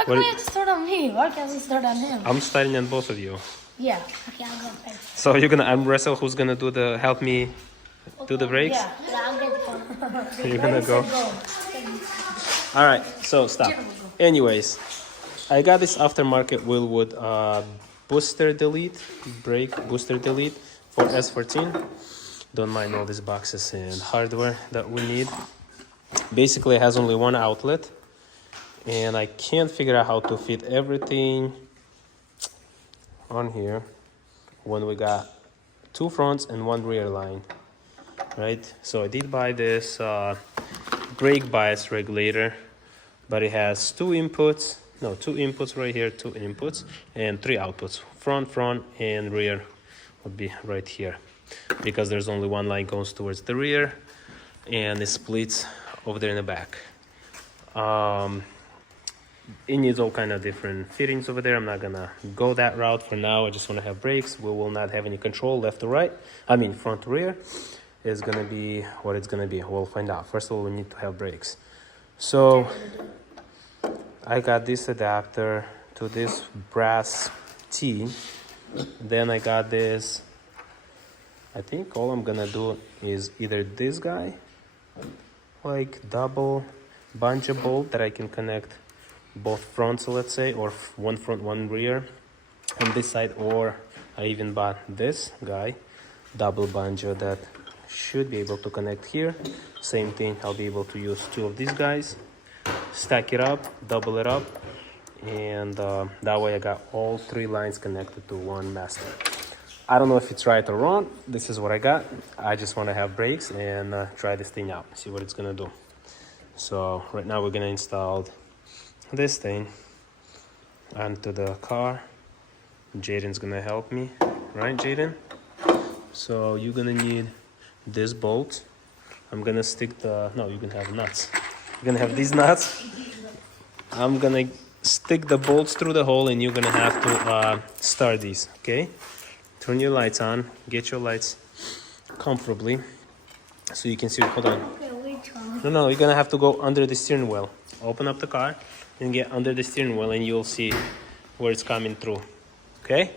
How come we have to start on me? Why can't we start on him? I'm starting on both of you. Yeah. Okay, I'll go first. So you're gonna arm wrestle. Who's gonna do the help me do the brakes? Yeah, I'm gonna go. You're gonna go. All right. So stop. Anyways, I got this aftermarket Willwood booster delete brake booster delete for S14. Don't mind all these boxes and hardware that we need. Basically, it has only one outlet, and I can't figure out how to fit everything on here when we got two fronts and one rear line, right? So I did buy this brake bias regulator, but it has two inputs right here, two inputs, and three outputs. Front, and rear would be right here, because there's only one line goes towards the rear, and it splits over there in the back. It needs all kind of different fittings over there. I'm not gonna go that route for now. I just want to have brakes. We will not have any control left to right. I mean front to rear is gonna be what it's gonna be. We'll find out. First of all, we need to have brakes. So I got this adapter to this brass T. Then I got this. I think all I'm gonna do is either this guy, like double bungee bolt that I can connect both fronts, let's say, or one front, one rear on this side, or I even bought this guy, double bungee, that should be able to connect here. Same thing, I'll be able to use two of these guys, stack it up, double it up, and that way I got all three lines connected to one master. I don't know if it's right or wrong. This is what I got. I just want to have brakes and try this thing out, see what it's gonna do. So right now we're gonna install this thing onto the car. Jaden's gonna help me, right, Jaden? So you're gonna need this bolt. I'm gonna stick the, no, you can have nuts. You're gonna have these nuts. I'm gonna stick the bolts through the hole, and you're gonna have to start these, okay? Turn your lights on, get your lights comfortably so you can see. Hold on. No, you're gonna have to go under the steering wheel. Open up the car and get under the steering wheel, and you'll see where it's coming through. Okay?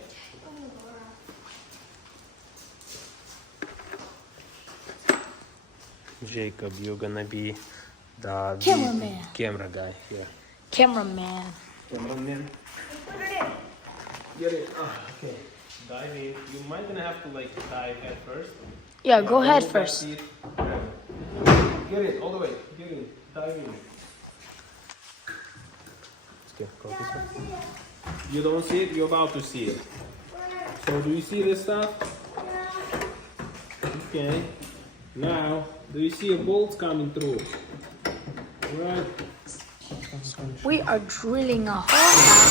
Jacob, you're gonna be the camera guy here. Cameraman. Cameraman. Get it. Okay. Dive in. You might gonna have to like dive head first. Yeah, go head first. Get it all the way. Get in. Dive in. Okay, go this way. You don't see it? You're about to see it. So do you see this stuff? Okay. Now, do you see a bolt coming through? Right. We are drilling a hole now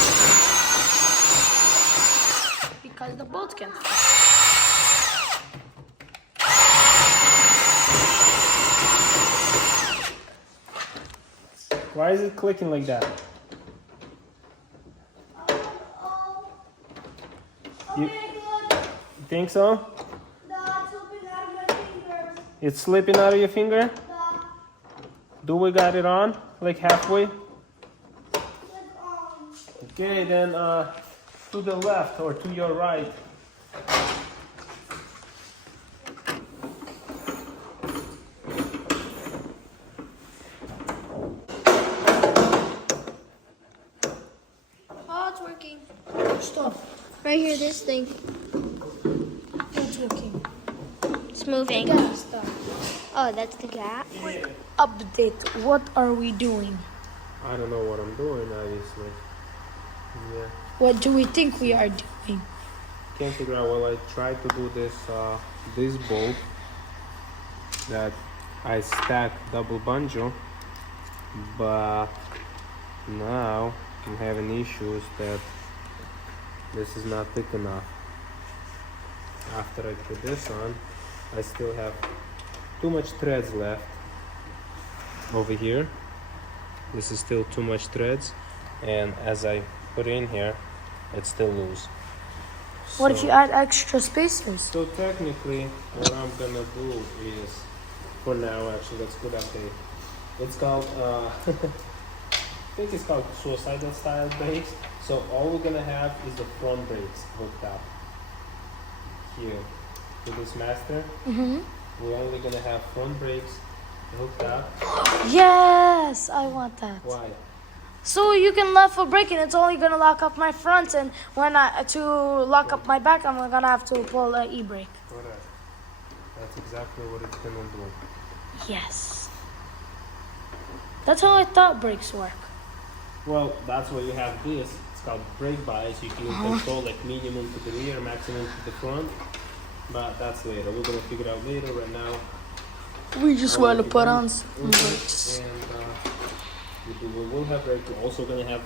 because the bolt can't fit. Why is it clicking like that? You think so? It's slipping out of your finger? Do we got it on? Like halfway? Okay, then to the left or to your right. Oh, it's working. Stop. Right here, this thing. It's working. It's moving. Stop. Oh, that's the gap. Update. What are we doing? I don't know what I'm doing, obviously. Yeah. What do we think we are doing? Can't figure out. Well, I tried to do this this bolt that I stack double bungee, but now I'm having issues that this is not thick enough. After I put this on, I still have too much threads left over here. This is still too much threads, and as I put in here, it's still loose. What if you add extra spacers? So technically, what I'm gonna do is, for now, actually, let's put up a, it's called think it's called suicidal style brakes. So all we're gonna have is the front brakes hooked up here to this master. We're only gonna have front brakes hooked up. Yes, I want that. Why? So you can left foot brake and it's only gonna lock up my front, and when to lock up my back, I'm gonna have to pull an e-brake. Correct. That's exactly what it's gonna do. Yes. That's how I thought brakes work. Well, that's why you have this. It's called brake bias. You can control like minimum to the rear, maximum to the front. But that's later. We're gonna figure out later. Right now, We just want to put on some Mhm. brakes. And we will have brake. We're also gonna have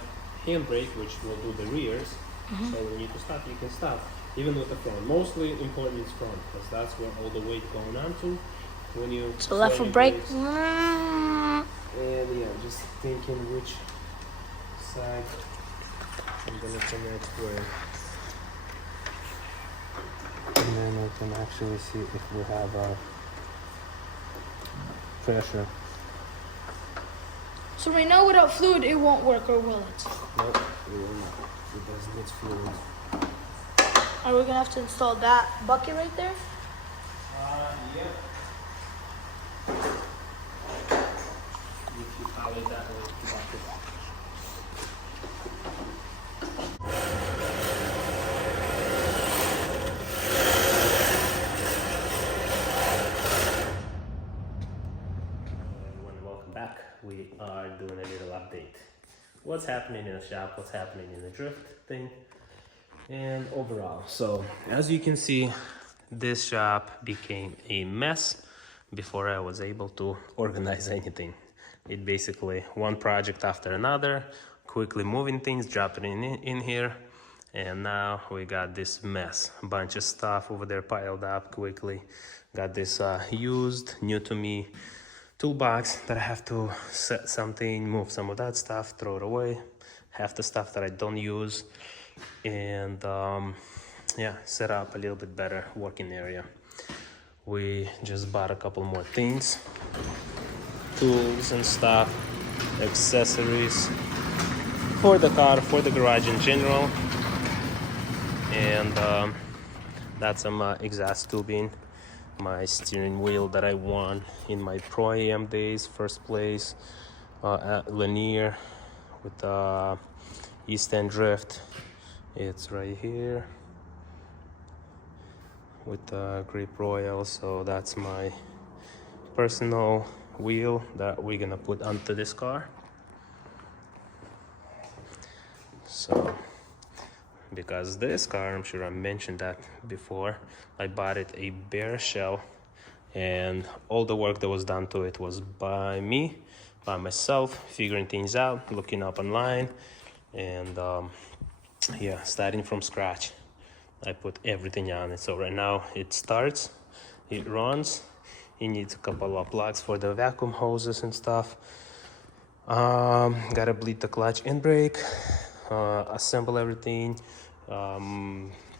handbrake, which will do the rears. So when you need to stop, you can stop, even with the front. Mostly important is front, because that's where all the weight going on to. When you So left foot brake. And yeah, just thinking which side I'm gonna connect with. And then I can actually see if we have pressure. So right now without fluid, it won't work, or will it? Nope, it will not. It doesn't need fluid. Are we gonna have to install that bucket right there? Yeah. If you call it that way, bucket. Welcome back. We are doing a little update. What's happening in the shop, what's happening in the drift thing, and overall. So as you can see, this shop became a mess before I was able to organize anything. It basically one project after another, quickly moving things, dropping in here, and now we got this mess. A bunch of stuff over there piled up quickly. Got this used, new to me toolbox that I have to set something, move some of that stuff, throw it away, half the stuff that I don't use, and yeah, set up a little bit better working area. We just bought a couple more things, tools and stuff, accessories for the car, for the garage in general, and that's some exhaust tubing, my steering wheel that I won in my Pro AM days, first place at Lanier with East End Drift. It's right here with Grip Royal. So that's my personal wheel that we're gonna put onto this car. So because this car, I'm sure I mentioned that before, I bought it a bare shell, and all the work that was done to it was by me, by myself, figuring things out, looking up online, and yeah, starting from scratch. I put everything on it. So right now it starts, it runs, it needs a couple of plugs for the vacuum hoses and stuff. Gotta bleed the clutch and brake, assemble everything,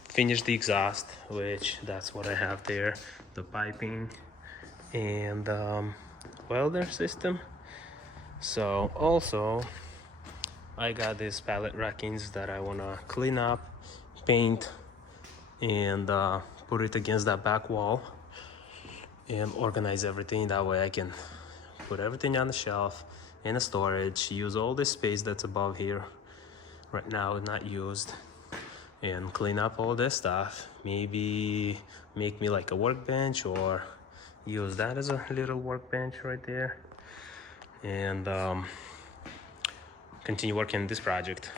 finish the exhaust, which that's what I have there, the piping, and welder system. So also I got these pallet rackings that I wanna clean up, paint, and put it against that back wall and organize everything. That way I can put everything on the shelf in a storage, use all the space that's above here right now not used, and clean up all this stuff. Maybe make me like a workbench, or use that as a little workbench right there, and continue working on this project.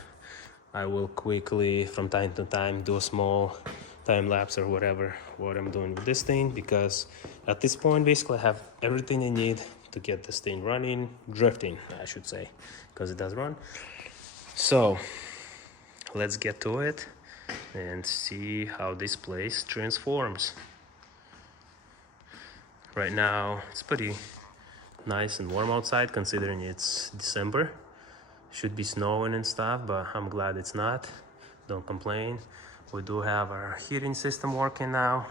I will quickly from time to time do a small time lapse or whatever what I'm doing with this thing, because at this point basically I have everything I need to get this thing running, drifting I should say, because it does run. So let's get to it and see how this place transforms. Right now it's pretty nice and warm outside considering it's December. Should be snowing and stuff, but I'm glad it's not. Don't complain. We do have our heating system working now.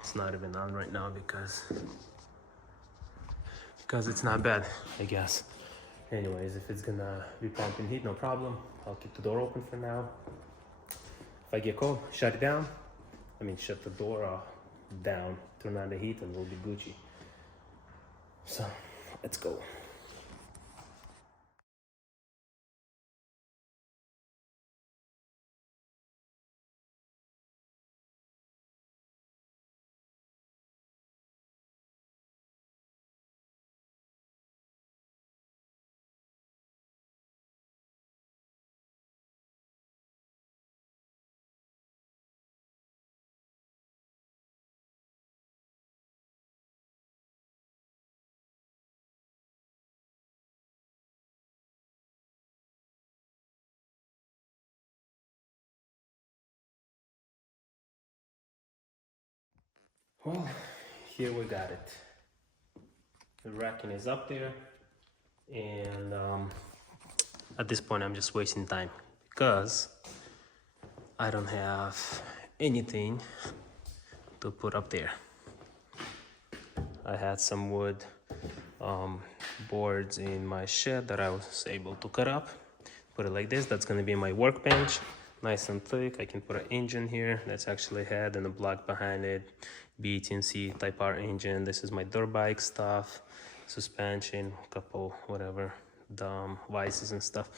It's not even on right now because it's not bad, I guess. Anyways, if it's gonna be pumping heat, no problem. I'll keep the door open for now. If I get cold, shut it down. I mean, shut the door down, turn on the heat, and we'll be Gucci. So, let's go. Well, here we got it. The racking is up there, and at this point I'm just wasting time because I don't have anything to put up there. I had some wood boards in my shed that I was able to cut up, put it like this. That's gonna be my workbench, nice and thick. I can put an engine here that's actually head and a block behind it, B18C Type R engine. This is my dirt bike stuff, suspension, couple whatever, vices and stuff.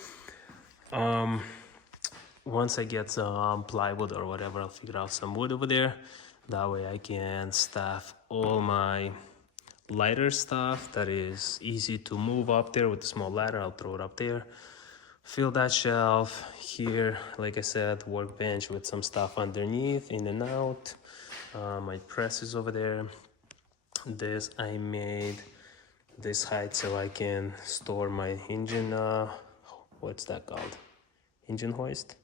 Once I get some plywood or whatever, I'll figure out some wood over there. That way I can staff all my lighter stuff that is easy to move up there with a small ladder. I'll throw it up there. Fill that shelf here, like I said, workbench with some stuff underneath, in and out. My press is over there. This I made this height so I can store my engine, what's that called? Engine hoist?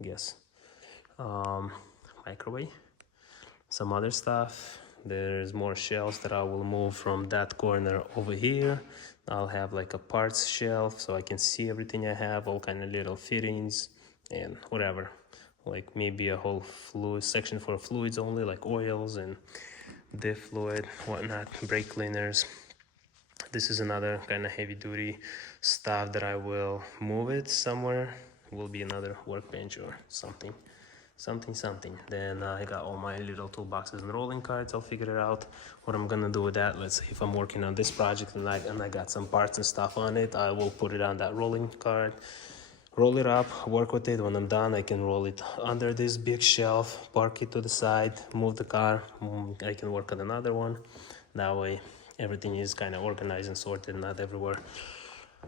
Yes. Microwave. Some other stuff. There's more shelves that I will move from that corner over here. I'll have like a parts shelf so I can see everything I have, all kind of little fittings and whatever. Like maybe a whole fluid section for fluids only, like oils and diff fluid, whatnot, brake cleaners. This is another kind of heavy duty stuff that I will move it somewhere. It will be another workbench or something. Then I got all my little toolboxes and rolling carts. I'll figure it out what I'm gonna do with that. Let's say if I'm working on this project and I got some parts and stuff on it, I will put it on that rolling cart, roll it up, work with it. When I'm done, I can roll it under this big shelf, park it to the side, move the car. I can work on another one. That way everything is kind of organized and sorted, not everywhere.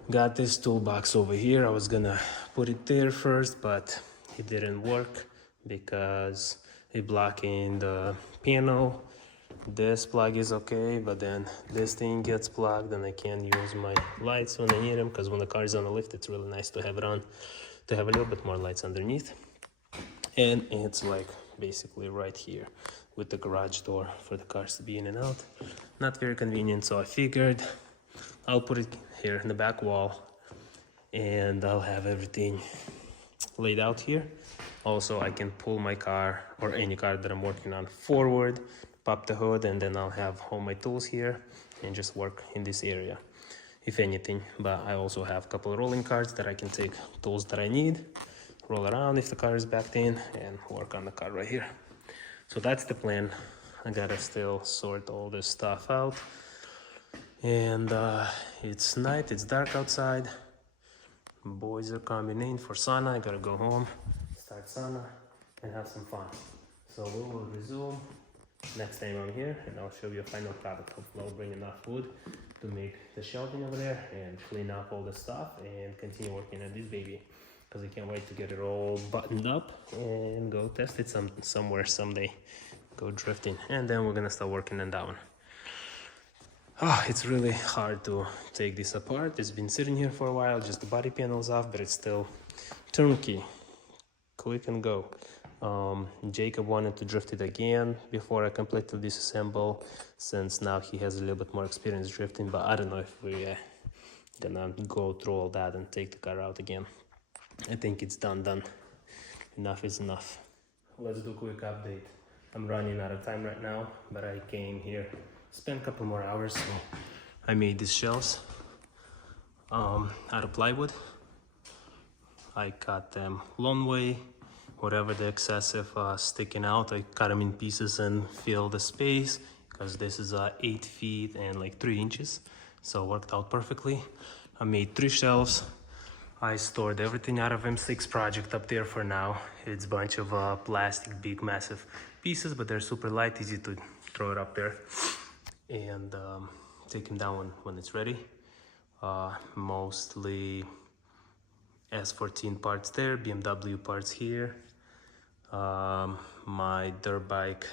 Got this toolbox over here. I was gonna put it there first, but it didn't work because it blocking the panel. This plug is okay, but then this thing gets plugged and I can't use my lights when I need them, because when the car is on the lift, it's really nice to have it on, to have a little bit more lights underneath. And it's like basically right here with the garage door for the cars to be in and out. Not very convenient, so I figured I'll put it here in the back wall and I'll have everything laid out here. Also, I can pull my car or any car that I'm working on forward, pop the hood, and then I'll have all my tools here and just work in this area, if anything. But I also have a couple of rolling carts that I can take tools that I need, roll around if the car is backed in, and work on the car right here. So that's the plan. I gotta still sort all this stuff out. And it's night, it's dark outside. Boys are coming in for sauna. I gotta go home, start sauna, and have some fun. So we will resume next time I'm here, and I'll show you a final product. Hopefully I'll bring enough wood to make the shelving over there and clean up all the stuff and continue working on this baby, because I can't wait to get it all buttoned up and go test it somewhere someday. Go drifting, and then we're gonna start working on that one. It's really hard to take this apart. It's been sitting here for a while, just the body panel's off, but it's still turnkey. Click and go. Jacob wanted to drift it again before I completely disassemble, since now he has a little bit more experience drifting, but I don't know if we're gonna go through all that and take the car out again. I think it's done. Enough is enough. Let's do a quick update. I'm running out of time right now, but I came here, spent a couple more hours, so I made these shelves. out of plywood. I cut them long way, whatever the excessive sticking out, I cut them in pieces and fill the space, because this is 8 feet and like 3 inches, so it worked out perfectly. I made 3 shelves. I stored everything out of M6 project up there for now. It's a bunch of plastic, big, massive pieces, but they're super light, easy to throw it up there and take them down when it's ready. Mostly S14 parts there, BMW parts here. My dirt bike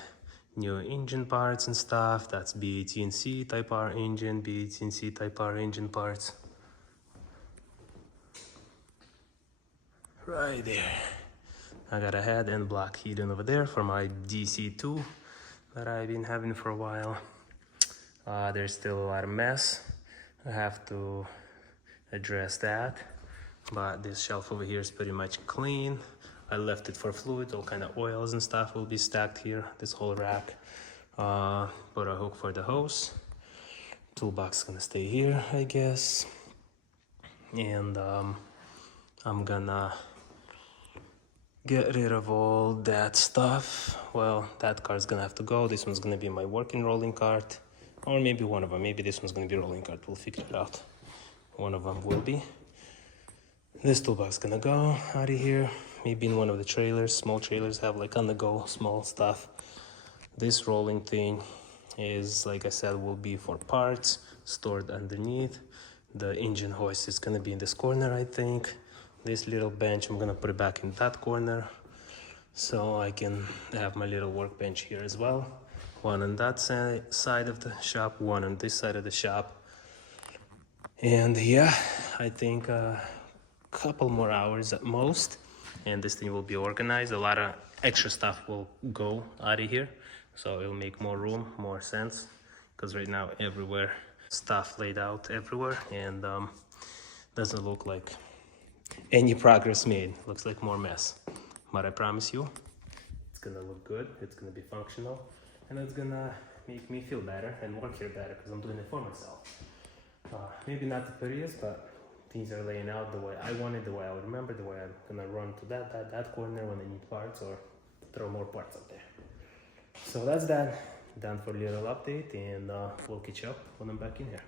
new engine parts and stuff. That's B18C Type R engine, B18C Type R engine parts. Right there. I got a head and block heating over there for my DC2 that I've been having for a while. There's still a lot of mess. I have to address that, but this shelf over here is pretty much clean. I left it for fluid, all kind of oils and stuff will be stacked here, this whole rack. Put a hook for the hose. Toolbox is gonna stay here, I guess. And I'm gonna get rid of all that stuff. Well, that cart's gonna have to go. This one's gonna be my working rolling cart. Or maybe one of them. Maybe this one's gonna be rolling cart. We'll figure it out. One of them will be. This toolbox is gonna go out of here. Maybe in one of the trailers. Small trailers have like on the go small stuff. This rolling thing is, like I said, will be for parts stored underneath. The engine hoist is gonna be in this corner, I think. This little bench, I'm gonna put it back in that corner so I can have my little workbench here as well. One on that side of the shop, one on this side of the shop. And yeah, I think a couple more hours at most and this thing will be organized. A lot of extra stuff will go out of here, so it'll make more room, more sense, because right now everywhere stuff laid out everywhere and doesn't look like any progress made. Looks like more mess, but I promise you it's gonna look good, it's gonna be functional, and it's gonna make me feel better and work here better because I'm doing it for myself. Maybe not the prettiest, but things are laying out the way I want it, the way I would remember, the way I'm gonna run to that corner when I need parts or throw more parts up there. So that's that. Done for a little update, and we'll catch up when I'm back in here.